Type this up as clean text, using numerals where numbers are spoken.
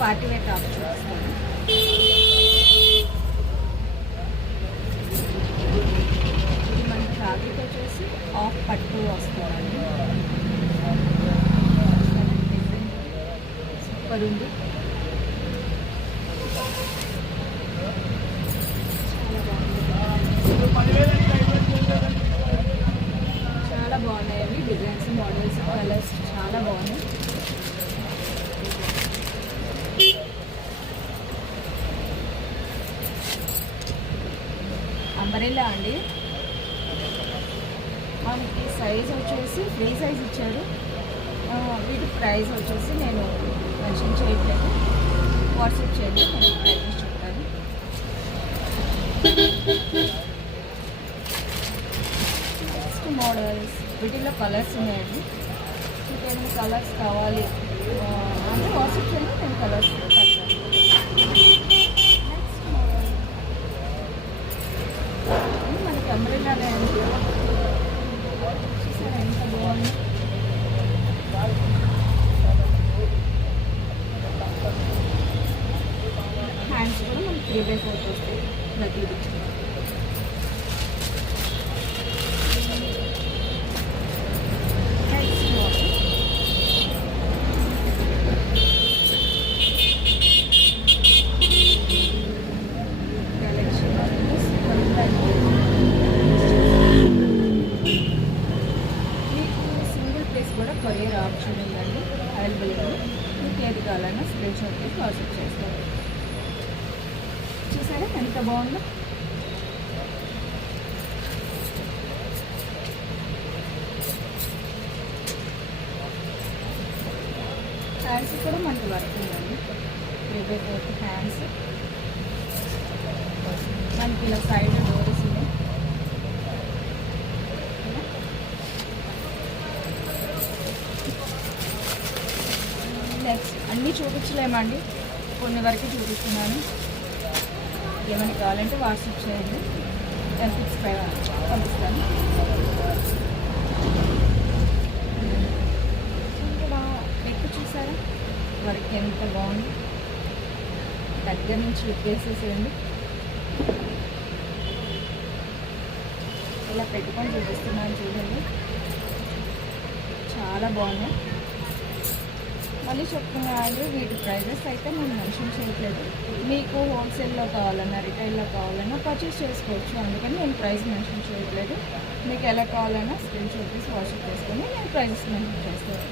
Party wear top చూపిస్తాను. ఇది మన ఫ్యాబ్రిక్ వచ్చేసి ఆఫ్ పట్టు వస్తుందండి. సూపర్ ఉంది. చాలా బాగున్నాయండి డిజైన్స్, మోడల్స్, కలర్స్ చాలా బాగున్నాయి. అంబరెల్లా అండి. మనకి సైజ్ వచ్చేసి ఫ్రీ సైజ్ ఇచ్చారు. వీటి ప్రైస్ వచ్చేసి నేను మెన్షన్ చేయట్లేదు, వాట్సాప్ చేయండి, నేను ప్రైస్ చెప్తాను. నెక్స్ట్ మోడల్స్, వీటిలో కలర్స్ ఉన్నాయండి. మీకు ఏమైనా కలర్స్ కావాలి అంటే వాట్సాప్ చేయండి, నేను కలర్స్ పెడతాను. నెక్స్ట్ మోడల్ మనకి అంబ్రెల్లానే అండి. చూసారా ఎంత బాగుంది. హ్యాండ్స్ కూడా మనకి 3/4 వస్తాయి ప్రతిదీ. కొరియర్ ఆప్షన్ ఉందండి అవైలబుల్గా. మీకు ఏది కావాలన్నా స్క్రీన్ షాట్ తీసి వాట్సాప్ చేస్తారు. చూసారా ఎంత బాగుందో. హ్యాండ్స్ కూడా మనకి వర్క్ ఉందండి. 3/4 హ్యాండ్స్ మనకి ఇలా సైడ్ డోర్స్ ఉన్నాయి. నెక్స్ట్ అన్నీ చూపించలేమండి, కొన్ని వరకు చూపిస్తున్నాను. ఏమైనా కావాలంటే వాట్సాప్ చేయండి, పిక్స్ పంపిస్తాను. ఇంకా ఎక్కువ చూసారా వర్క్ ఎంత బాగుంది. దగ్గర నుంచి లుక్ వేసేసేయండి. ఇలా పెట్టుకొని చూపిస్తున్నాను చూడండి, చాలా బాగున్నాయి. మళ్ళీ చెప్తున్నాను, వీటి ప్రైజెస్ అయితే నేను మెన్షన్ చేయట్లేదు. మీకు హోల్సేల్లో కావాలన్నా రిటైల్లో కావాలన్నా పర్చేస్ చేసుకోవచ్చు, అందుకని నేను ప్రైస్ మెన్షన్ చేయట్లేదు. మీకు ఎలా కావాలన్నా స్క్రీన్ షాట్ తీసి వాట్సాప్ చేసుకొని నేను ప్రైజెస్ మెన్షన్ చేస్తాను.